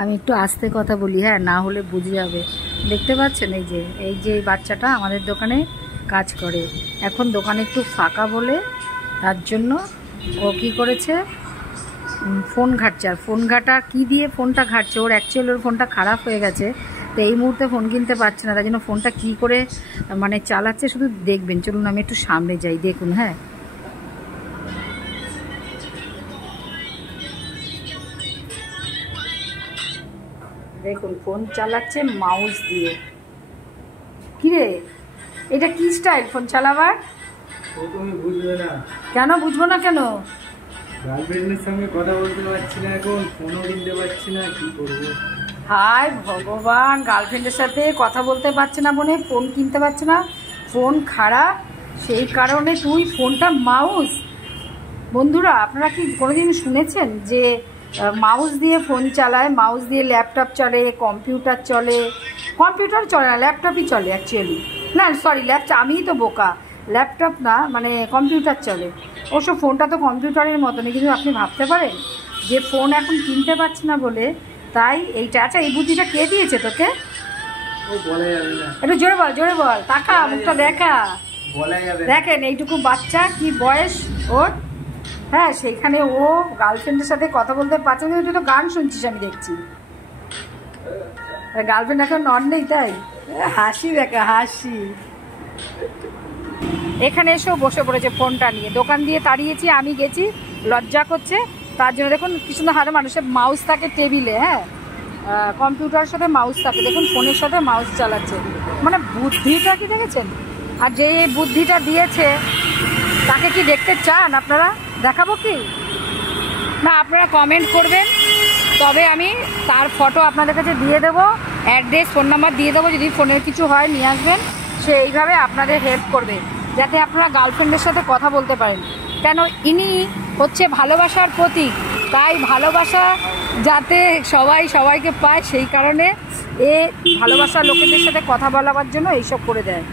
আমি একটু আস্তে কথা বলি, হ্যাঁ, না হলে বুঝে যাবে। দেখতে পাচ্ছেন এই যে বাচ্চাটা আমাদের দোকানে কাজ করে। এখন দোকানে একটু ফাঁকা বলে তার জন্য ও কী করেছে, ফোন ঘাটছে। আর ফোন ঘাটা কী দিয়ে ফোনটা ঘাটছে, ওর অ্যাকচুয়ালি ওর ফোনটা খারাপ হয়ে গেছে, তো এই মুহূর্তে ফোন কিনতে পারছে না, তার জন্য ফোনটা কী করে মানে চালাচ্ছে শুধু দেখবেন। চলুন আমি একটু সামনে যাই, দেখুন। হ্যাঁ, দেখুন ফোন চালাচ্ছে মাউস দিয়ে। কিরে, এটা কি স্টাইল ফোন চালাবার? তুমি বুঝবে না। কেন বুঝবো না কেন? গার্লফ্রেন্ডের সঙ্গে কথা বলতে পারছি না, এখন ফোনও কিনতে পারছি না, কি করবো? হায় ভগবান, গার্লফ্রেন্ডের সাথে কথা বলতে পারছে না বলে ফোন কিনতে পারছে না, ফোন খারাপ, সেই কারণে তুই ফোনটা মাউস। বন্ধুরা, আপনারা কি কোনোদিন শুনেছেন যে মাউস দিয়ে ফোন চালায়, মাউস দিয়ে ল্যাপটপ চলে, কম্পিউটার চলে? কম্পিউটার চলে না, ল্যাপটপই চলে অ্যাকচুয়ালি। না সরি, ল্যাপটপ, আমিই তো বোকা, ল্যাপটপ না, মানে কম্পিউটার চলে। অবশ্য ফোনটা তো কম্পিউটারের মতনই, কিন্তু আপনি ভাবতে পারেন যে ফোন এখন কিনতে পারছে না বলে তাই এইটা। আচ্ছা, এই বুদ্ধিটা কে দিয়েছে তোকে? ও বলা যাবে না। একটু জোরে বল, জোরে বল, তাকা, মুখটা দেখা। বলা যাবে না। দেখেন এইটুকু বাচ্চা, কি বয়স ওর? হ্যাঁ, সেইখানে ও গার্লফ্রেন্ডের সাথে কথা বলতে পারছে না। তুই তো গান শুনছিস আমি দেখছি। গার্লফ্রেন্ড এখন নন নেই তাই? হাসি দেখা, হাসি। এখানে এসেও বসে পড়েছে ফোনটা নিয়ে। দোকান দিয়ে তাড়িয়েছি, আমি গেছি, লজ্জা করছে। তার জন্য দেখুন কি সুন্দর হারে মানুষের মাউস থাকে টেবিলে, হ্যাঁ, কম্পিউটারের সাথে মাউস থাকে, দেখুন ফোনের সাথে মাউস চালাচ্ছে। মানে বুদ্ধিটা কি দেখেছেন? আর যে এই বুদ্ধিটা দিয়েছে তাকে কি দেখতে চান আপনারা? দেখাবো কি না? আপনারা কমেন্ট করবেন, তবে আমি তার ফটো আপনাদের কাছে দিয়ে দেবো, অ্যাড্রেস, ফোন নাম্বার দিয়ে দেবো। যদি ফোনের কিছু হয় নিয়ে আসবেন, সে এইভাবে আপনাদের হেল্প করবে যাতে আপনারা গার্লফ্রেন্ডের সাথে কথা বলতে পারেন। কেন, ইনি হচ্ছে ভালোবাসার প্রতীক, তাই ভালোবাসা যাতে সবাই সবাইকে পায় সেই কারণে এ ভালোবাসার লোকেদের সাথে কথা বলাবার জন্য এইসব করে দেয়।